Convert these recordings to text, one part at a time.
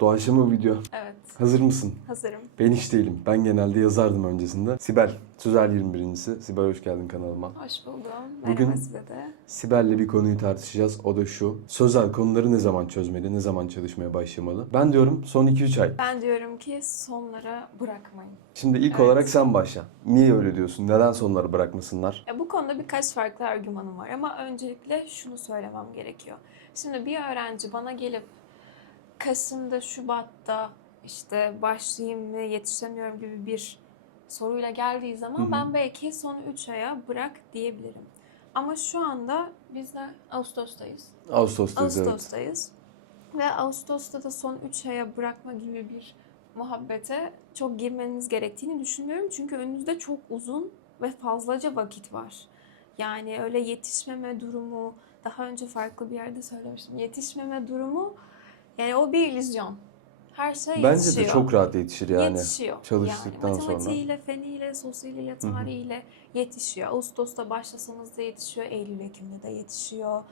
Doğaçlama video. Evet, Hazır mısın? hazırım. Ben hiç değilim. Ben genelde yazardım öncesinde. Sibel, Sözel 21.si. Sibel hoş geldin kanalıma. Hoş buldum. Bugün- size de. Sibel'le bir konuyu tartışacağız. O da şu. Sözel konuları ne zaman çözmeli, ne zaman çalışmaya başlamalı? Ben diyorum son 2-3 ay. Ben diyorum ki sonlara bırakmayın. Şimdi ilk Evet. olarak sen başla. Niye öyle diyorsun? Neden sonları bırakmasınlar? Ya bu konuda birkaç farklı argümanım var ama öncelikle şunu söylemem gerekiyor. Şimdi bir öğrenci bana gelip Kasım'da, Şubat'ta işte başlayayım mı, yetişemiyorum gibi bir soruyla geldiği zaman Hı hı. ben belki son 3 aya bırak diyebilirim. Ama şu anda biz de Ağustos'tayız. Ağustos'tayız evet. Ağustos'tayız. Ve Ağustos'ta da son 3 aya bırakma gibi bir muhabbete çok girmeniz gerektiğini düşünmüyorum. Çünkü önünüzde çok uzun ve fazlaca vakit var. Yani öyle yetişmeme durumu, daha önce farklı bir yerde söylemiştim. Yetişmeme durumu yani o bir illüzyon. Her şey Bence yetişiyor. de çok rahat yetişir yani. Yetişiyor. çalıştıktan yani sonra. matematiğiyle, feniyle, sosyaliyle, tarihiyle yetişiyor. Ağustos'ta başlasanız da yetişiyor, Eylül, Ekim'de de yetişiyor.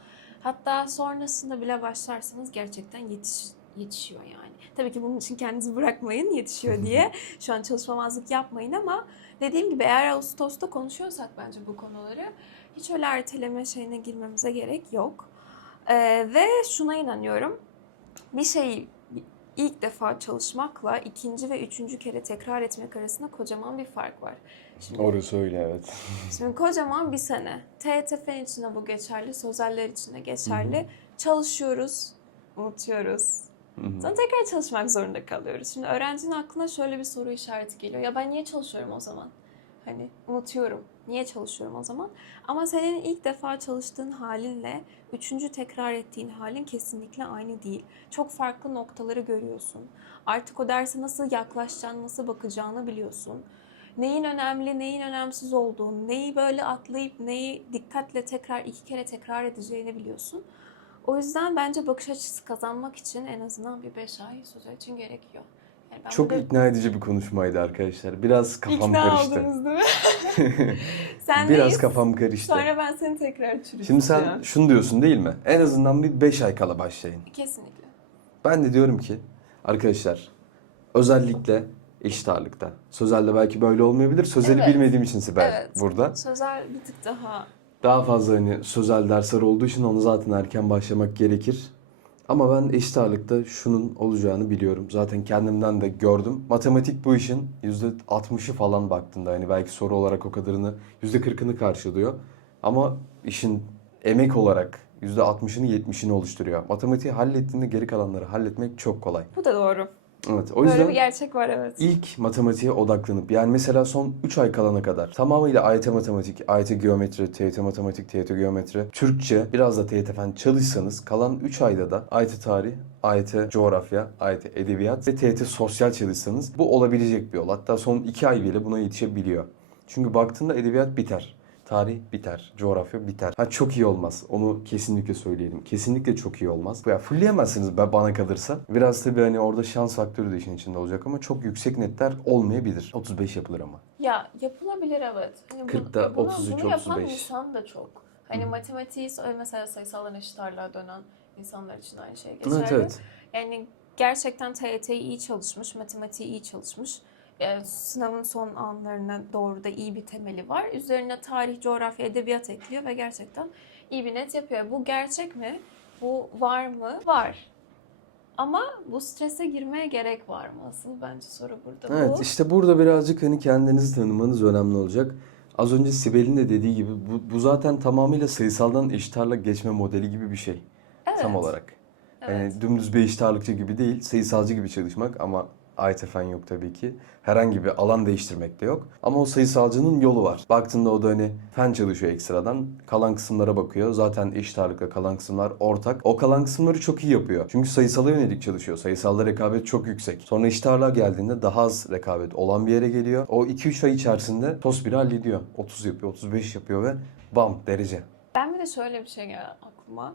Hatta sonrasında bile başlarsanız gerçekten yetiş, yetişiyor yani. Tabii ki bunun için kendinizi bırakmayın yetişiyor diye. Şu an çalışmamazlık yapmayın ama dediğim gibi eğer Ağustos'ta konuşuyorsak bence bu konuları hiç öyle erteleme şeyine girmemize gerek yok. Ee, ve şuna inanıyorum. Bir şeyi ilk defa çalışmakla ikinci ve üçüncü kere tekrar etmek arasında kocaman bir fark var. Şimdi, Orası öyle evet. şimdi kocaman bir sene. TETF'nin içinde bu geçerli, sözeller için de geçerli. Çalışıyoruz, unutuyoruz. Hı hı. Sonra tekrar çalışmak zorunda kalıyoruz. Şimdi öğrencinin aklına şöyle bir soru işareti geliyor. Ya ben niye çalışıyorum o zaman? Hani unutuyorum. Niye çalışıyorum o zaman? Ama senin ilk defa çalıştığın halinle üçüncü tekrar ettiğin halin kesinlikle aynı değil. Çok farklı noktaları görüyorsun. Artık o derse nasıl yaklaşacağını, nasıl bakacağını biliyorsun. Neyin önemli, neyin önemsiz olduğunu, neyi böyle atlayıp neyi dikkatle tekrar iki kere tekrar edeceğini biliyorsun. O yüzden bence bakış açısı kazanmak için en azından bir beş ay sözel için gerekiyor. Ben Çok burada ikna edici bir konuşmaydı arkadaşlar. Biraz kafam ikna karıştı. oldunuz değil mi? sen Biraz deyiz, kafam karıştı. Sonra ben seni tekrar çürüteceğim. Şimdi sen şunu diyorsun değil mi? En azından bir 5 ay kala başlayın. Kesinlikle. Ben de diyorum ki arkadaşlar özellikle eşit ağırlıkta. Sözelde belki böyle olmayabilir. Sözeli Evet. bilmediğim için Sibel Evet. burada. Sözel bir tık daha Daha fazla hani sözel dersler olduğu için onu zaten erken başlamak gerekir. Ama ben eşit ağırlıkta şunun olacağını biliyorum. Zaten kendimden de gördüm. Matematik bu işin %60'ı falan baktığında hani belki soru olarak o kadarını %40'ını karşılıyor. Ama işin emek olarak %60'ını 70'ini oluşturuyor. Matematiği hallettiğinde geri kalanları halletmek çok kolay. bu da doğru. Evet o Böyle yüzden bir gerçek var evet. İlk matematiğe odaklanıp yani mesela son 3 ay kalana kadar tamamıyla AYT matematik, AYT geometri, TYT matematik, TYT geometri, Türkçe, biraz da TYT fen çalışsanız kalan 3 ayda da AYT tarih, AYT coğrafya, AYT edebiyat ve TYT sosyal çalışsanız bu olabilecek bir yol. Hatta son 2 ay bile buna yetişebiliyor. Çünkü baktığında edebiyat biter. Tarih biter, coğrafya biter. Ha çok iyi olmaz. Onu kesinlikle söyleyelim. Kesinlikle çok iyi olmaz. Ya fullleyemezsiniz ben- bana kalırsa. Biraz tabii hani orada şans faktörü de işin içinde olacak ama çok yüksek netler olmayabilir. 35 yapılır ama. Ya yapılabilir evet. Hani 40'da bunu- 33, bunu yapan 35. insan da çok. Hani Hı. matematiği mesela sayısaldan eşit ağırlığa dönen insanlar için aynı şey geçerli. Evet evet. Yani gerçekten TYT'yi iyi çalışmış, matematiği iyi çalışmış. Yani sınavın son anlarına doğru da iyi bir temeli var. Üzerine tarih, coğrafya, edebiyat ekliyor ve gerçekten iyi bir net yapıyor. Bu gerçek mi? Bu var mı? Var. Ama bu strese girmeye gerek var mı? Asıl bence soru burada Evet bu. işte burada birazcık hani kendinizi tanımanız önemli olacak. Az önce Sibel'in de dediği gibi bu, bu zaten tamamıyla sayısaldan eşit ağırlık geçme modeli gibi bir şey Evet. tam olarak. Evet. Yani dümdüz bir eşit ağırlıkçı gibi değil, sayısalcı gibi çalışmak ama AYT fen yok tabii ki. Herhangi bir alan değiştirmek de yok. Ama o sayısalcının yolu var. Baktığında o da hani fen çalışıyor ekstradan. Kalan kısımlara bakıyor. Zaten eşit ağırlıkla kalan kısımlar ortak. O kalan kısımları çok iyi yapıyor. Çünkü sayısala yönelik çalışıyor. Sayısalda rekabet çok yüksek. Sonra eşit ağırlığa geldiğinde daha az rekabet olan bir yere geliyor. O 2-3 ay içerisinde TOS 1'i hallediyor. 30 yapıyor, 35 yapıyor ve bam derece. Ben bir de şöyle bir şey geldi aklıma.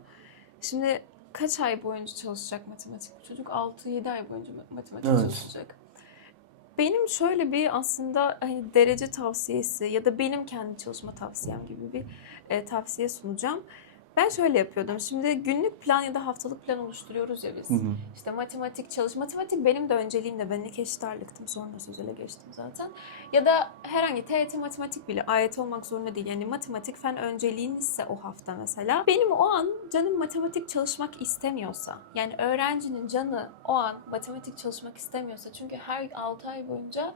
Şimdi kaç ay boyunca çalışacak matematik bu çocuk? 6-7 ay boyunca matematik Evet. çalışacak. Benim şöyle bir aslında hani derece tavsiyesi ya da benim kendi çalışma tavsiyem gibi bir e, tavsiye sunacağım. Ben şöyle yapıyordum. Şimdi günlük plan ya da haftalık plan oluşturuyoruz ya biz. Hı hı. İşte matematik çalış. Matematik benim de önceliğimde. Ben ilk eşit ağırlıktım. Sonra sözele geçtim zaten. Ya da herhangi TYT matematik bile ayet olmak zorunda değil. Yani matematik fen önceliğin ise o hafta mesela. Benim o an canım matematik çalışmak istemiyorsa. Yani öğrencinin canı o an matematik çalışmak istemiyorsa. Çünkü her 6 ay boyunca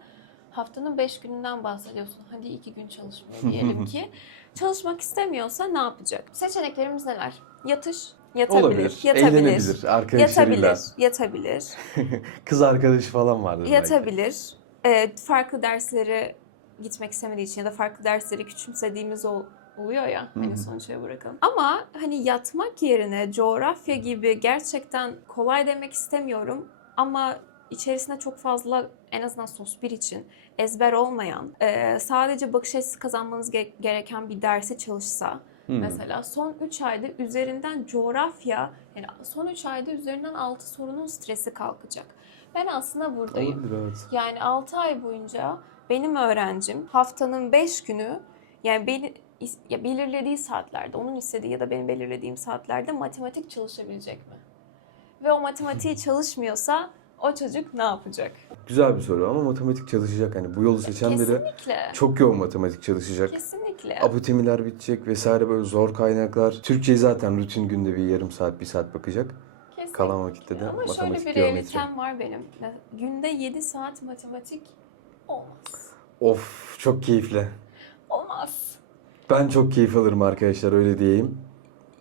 haftanın 5 gününden bahsediyorsun. Hadi 2 gün çalışmıyor diyelim ki. Çalışmak istemiyorsa ne yapacak? Seçeneklerimiz neler? Yatış, yatabilir, Olabilir. yatabilir. Eğlenebilir arkadaşlarıyla. Yatabilir, yatabilir, Kız arkadaşı falan vardır yatabilir. Ee, farklı derslere gitmek istemediği için ya da farklı dersleri küçümsediğimiz ol- oluyor ya hani hı. sonuçta bırakalım. Ama hani yatmak yerine coğrafya gibi gerçekten kolay demek istemiyorum ama içerisinde çok fazla en azından sos bir için ezber olmayan e, sadece bakış açısı kazanmanız ge- gereken bir dersi çalışsa Hı. Mesela son 3 ayda üzerinden coğrafya, yani son 3 ayda üzerinden 6 sorunun stresi kalkacak. Ben aslında buradayım. Olabilir evet. Yani 6 ay boyunca benim öğrencim haftanın 5 günü yani beni ya belirlediği saatlerde, onun istediği ya da benim belirlediğim saatlerde matematik çalışabilecek mi? Ve o matematiği çalışmıyorsa o çocuk ne yapacak? Güzel bir soru ama matematik çalışacak. Hani bu yolu seçen biri Kesinlikle. çok yoğun matematik çalışacak. Kesinlikle. Apotemiler bitecek vesaire böyle zor kaynaklar. Türkçeyi zaten rutin günde bir yarım saat, bir saat bakacak. Kesinlikle. Kalan vakitte de Ama şöyle matematik, bir geometri. realitem var benim. Günde 7 saat matematik olmaz. Of çok keyifli. Olmaz. Ben çok keyif alırım arkadaşlar öyle diyeyim.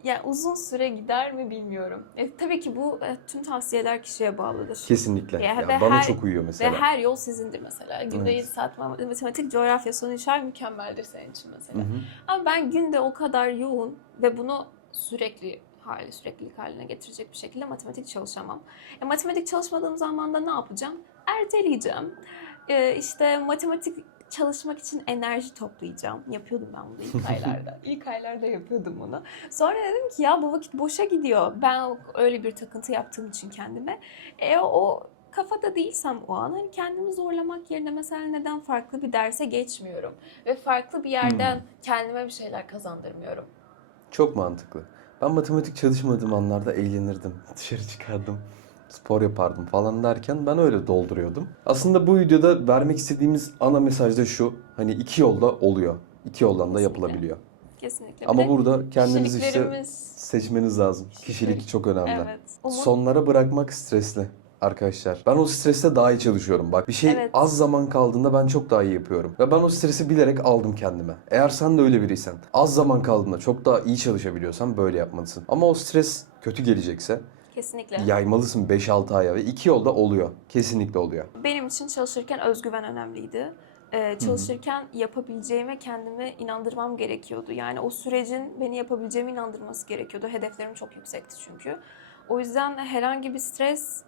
Yani uzun süre gider mi bilmiyorum. E, tabii ki bu e, tüm tavsiyeler kişiye bağlıdır. Kesinlikle. Ve- Yani ve bana her- çok uyuyor Ve mesela. her yol sizindir mesela. Günde Evet. 7 saat ma- matematik, coğrafya, son üç ay mükemmeldir senin için Hı mesela. hı. Ama ben günde o kadar yoğun ve bunu sürekli hali, süreklilik haline getirecek bir şekilde matematik çalışamam. E, matematik çalışmadığım zaman da ne yapacağım? Erteleyeceğim. E, işte matematik çalışmak için enerji toplayacağım. Yapıyordum ben bunu ilk aylarda. ilk aylarda yapıyordum bunu. Sonra dedim ki ya bu vakit boşa gidiyor. Ben öyle bir takıntı yaptığım için kendime. E o kafada değilsem o an hani kendimi zorlamak yerine mesela neden farklı bir derse geçmiyorum ve farklı bir yerden kendime bir şeyler kazandırmıyorum. Çok mantıklı. Ben matematik çalışmadığım anlarda eğlenirdim. Dışarı çıkardım. Spor yapardım falan derken ben öyle dolduruyordum. Aslında bu videoda vermek istediğimiz ana mesaj da şu. Hani iki yolda oluyor. İki yoldan da Kesinlikle. yapılabiliyor. Kesinlikle. Bir Ama de burada kendiniz işte kişiliklerimiz- seçmeniz lazım. Kişilik Kişilik. çok önemli. Evet. Umut- Sonlara bırakmak stresli arkadaşlar. Ben o streste daha iyi çalışıyorum. Bak bir şey Evet. az zaman kaldığında ben çok daha iyi yapıyorum. Ve ben o stresi bilerek aldım kendime. Eğer sen de öyle biriysen, az zaman kaldığında çok daha iyi çalışabiliyorsan böyle yapmalısın. Ama o stres kötü gelecekse Kesinlikle. yaymalısın 5-6 aya ve iki yolda oluyor. Kesinlikle oluyor. Benim için çalışırken özgüven önemliydi. Ee, çalışırken yapabileceğime kendime inandırmam gerekiyordu. Yani o sürecin beni yapabileceğime inandırması gerekiyordu. Hedeflerim çok yüksekti çünkü. O yüzden herhangi bir stres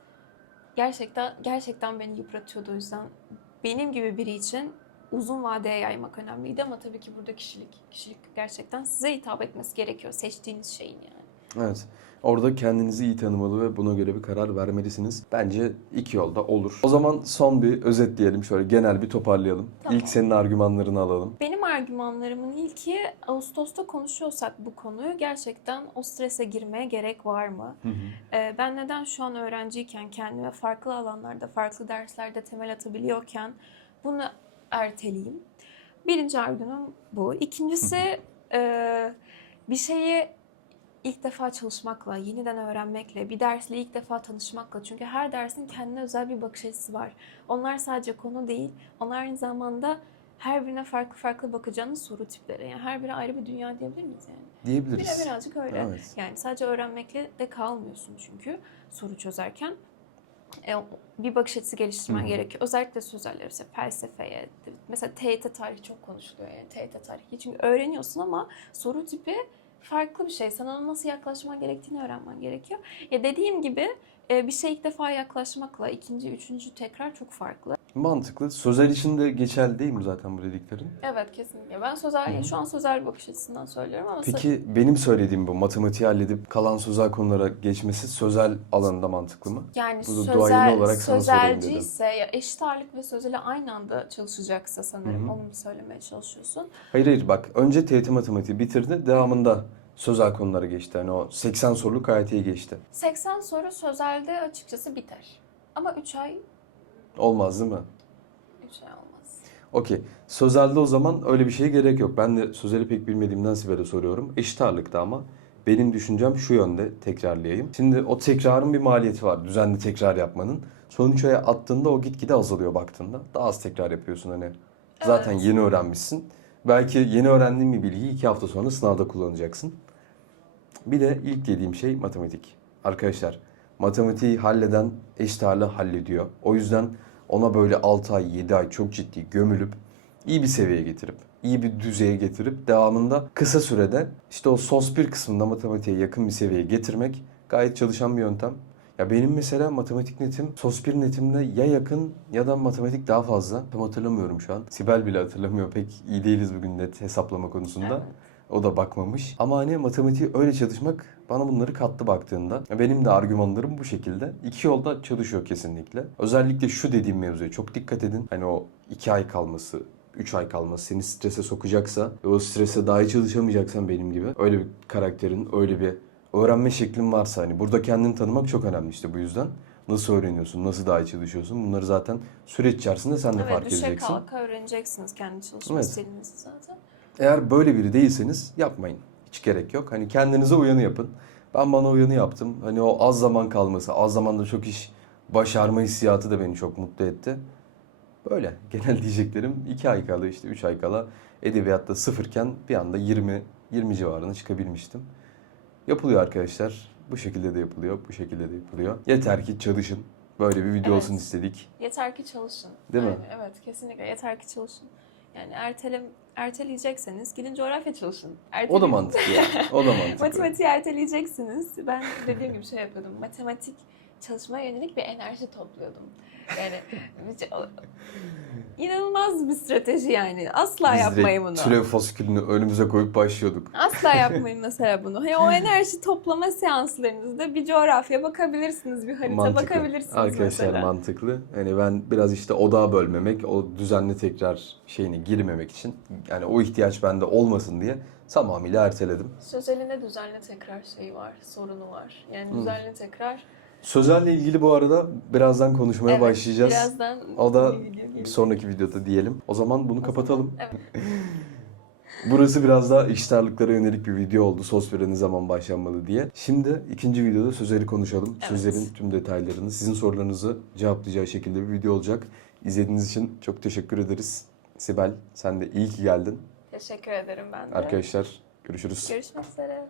gerçekten gerçekten beni yıpratıyordu. O yüzden benim gibi biri için uzun vadeye yaymak önemliydi ama tabii ki burada kişilik. Kişilik gerçekten size hitap etmesi gerekiyor. Seçtiğiniz şeyin yani. Evet. Orada kendinizi iyi tanımalı ve buna göre bir karar vermelisiniz. Bence iki yolda olur. O zaman son bir özetleyelim. Şöyle genel bir toparlayalım. Tamam. İlk senin argümanlarını alalım. Benim argümanlarımın ilki Ağustos'ta konuşuyorsak bu konuyu gerçekten o strese girmeye gerek var mı? Ee, ben neden şu an öğrenciyken kendime farklı alanlarda, farklı derslerde temel atabiliyorken bunu erteleyeyim? Birinci argümanım bu. İkincisi e, bir şeyi ilk defa çalışmakla, yeniden öğrenmekle, bir dersle ilk defa tanışmakla. Çünkü her dersin kendine özel bir bakış açısı var. Onlar sadece konu değil, onlar aynı zamanda her birine farklı farklı bakacağınız soru tipleri. Yani her biri ayrı bir dünya diyebilir miyiz yani? Diyebiliriz. Biraz birazcık öyle. Evet. Yani sadece öğrenmekle de kalmıyorsun çünkü soru çözerken. E, bir bakış açısı geliştirmen Hı hı. gerekiyor. Özellikle sözeller, işte felsefeye, mesela TYT tarih çok konuşuluyor yani TYT tarihi. Çünkü öğreniyorsun ama soru tipi farklı bir şey. Sana nasıl yaklaşman gerektiğini öğrenmen gerekiyor. Ya dediğim gibi e, bir şey ilk defa yaklaşmakla ikinci, üçüncü tekrar çok farklı. Mantıklı. Sözel için de geçerli değil mi zaten bu dediklerin? Evet kesinlikle. Ben sözel, şu an sözel bakış açısından söylüyorum ama Peki benim söylediğim bu matematiği halledip kalan sözel konulara geçmesi sözel alanında mantıklı mı? Yani Bunu sözel, olarak sözelci ise ya eşit ağırlık ve sözele aynı anda çalışacaksa sanırım Hı hı. onu söylemeye çalışıyorsun. Hayır hayır bak önce TYT matematiği bitirdi devamında sözel konulara geçti. Hani o 80 soruluk AYT'ye geçti. 80 soru sözelde açıkçası biter. Ama 3 ay, Olmaz değil mi? 3 ay olmaz. Okey. Sözelde o zaman öyle bir şeye gerek yok. Ben de sözeli pek bilmediğimden Sibel'e soruyorum. Eşit ağırlıkta ama benim düşüncem şu yönde tekrarlayayım. Şimdi o tekrarın bir maliyeti var. Düzenli tekrar yapmanın. Son 3 aya attığında o gitgide azalıyor baktığında. Daha az tekrar yapıyorsun hani. Zaten Evet. yeni öğrenmişsin. Belki yeni öğrendiğin bir bilgiyi 2 hafta sonra sınavda kullanacaksın. Bir de ilk dediğim şey matematik. Arkadaşlar matematiği halleden eşit ağırlığı hallediyor. O yüzden ona böyle 6 ay 7 ay çok ciddi gömülüp iyi bir seviyeye getirip iyi bir düzeye getirip devamında kısa sürede işte o sos 1 kısmında matematiğe yakın bir seviyeye getirmek gayet çalışan bir yöntem. Ya benim mesela matematik netim sos 1 netimde ya yakın ya da matematik daha fazla. Tam hatırlamıyorum şu an. Sibel bile hatırlamıyor. Pek iyi değiliz bugün net hesaplama konusunda. Evet. O da bakmamış. Ama hani matematiği öyle çalışmak bana bunları kattı baktığında. Benim de argümanlarım bu şekilde. İki yolda çalışıyor kesinlikle. Özellikle şu dediğim mevzuya çok dikkat edin. Hani o iki ay kalması, 3 ay kalması seni strese sokacaksa ve o strese dahi çalışamayacaksan benim gibi öyle bir karakterin, öyle bir öğrenme şeklin varsa hani burada kendini tanımak çok önemli işte bu yüzden. Nasıl öğreniyorsun, nasıl daha iyi çalışıyorsun bunları zaten süreç içerisinde sen de Evet, fark düşe edeceksin. kalka öğreneceksiniz kendi çalışma Evet. stilinizi zaten. Eğer böyle biri değilseniz yapmayın. Hiç gerek yok. Hani kendinize uyanı yapın. Ben bana uyanı yaptım. Hani o az zaman kalması, az zamanda çok iş başarma hissiyatı da beni çok mutlu etti. Böyle genel diyeceklerim 2 ay kala işte 3 ay kala edebiyatta sıfırken bir anda 20 20 civarına çıkabilmiştim. Yapılıyor arkadaşlar. Bu şekilde de yapılıyor. Bu şekilde de yapılıyor. Yeter ki çalışın. Böyle bir video Evet. olsun istedik. Yeter ki çalışın. Değil mi? Yani evet kesinlikle yeter ki çalışın. Yani ertele, erteleyecekseniz gidin coğrafya çalışın. O da Erteleyin. mantıklı yani. O da mantıklı. Matematiği erteleyeceksiniz. Ben dediğim gibi şey yapıyordum. Matematik çalışmaya yönelik bir enerji topluyordum. Yani inanılmaz bir strateji yani. Asla Biz yapmayın bunu. türev fasikülünü önümüze koyup başlıyorduk. Asla yapmayın mesela bunu. Hani o enerji toplama seanslarınızda bir coğrafya bakabilirsiniz, bir harita Mantıklı. bakabilirsiniz Arkadaşlar mesela. mantıklı. Yani ben biraz işte odağa bölmemek, o düzenli tekrar şeyine girmemek için yani o ihtiyaç bende olmasın diye tamamıyla erteledim. Sözelinde düzenli tekrar şeyi var, sorunu var. Yani düzenli tekrar. Sözelle ilgili bu arada birazdan konuşmaya Evet, başlayacağız. Birazdan O da bir video Bir gelecek. sonraki videoda diyelim. O zaman bunu kapatalım. Evet. Burası biraz daha iştarlıklara yönelik bir video oldu. Sosfere ne zaman başlanmalı diye. Şimdi ikinci videoda sözleri konuşalım. Evet. Sözlerin tüm detaylarını, sizin sorularınızı cevaplayacağı şekilde bir video olacak. İzlediğiniz için çok teşekkür ederiz. Sibel sen de iyi ki geldin. Teşekkür ederim ben de. Arkadaşlar görüşürüz. Görüşmek üzere.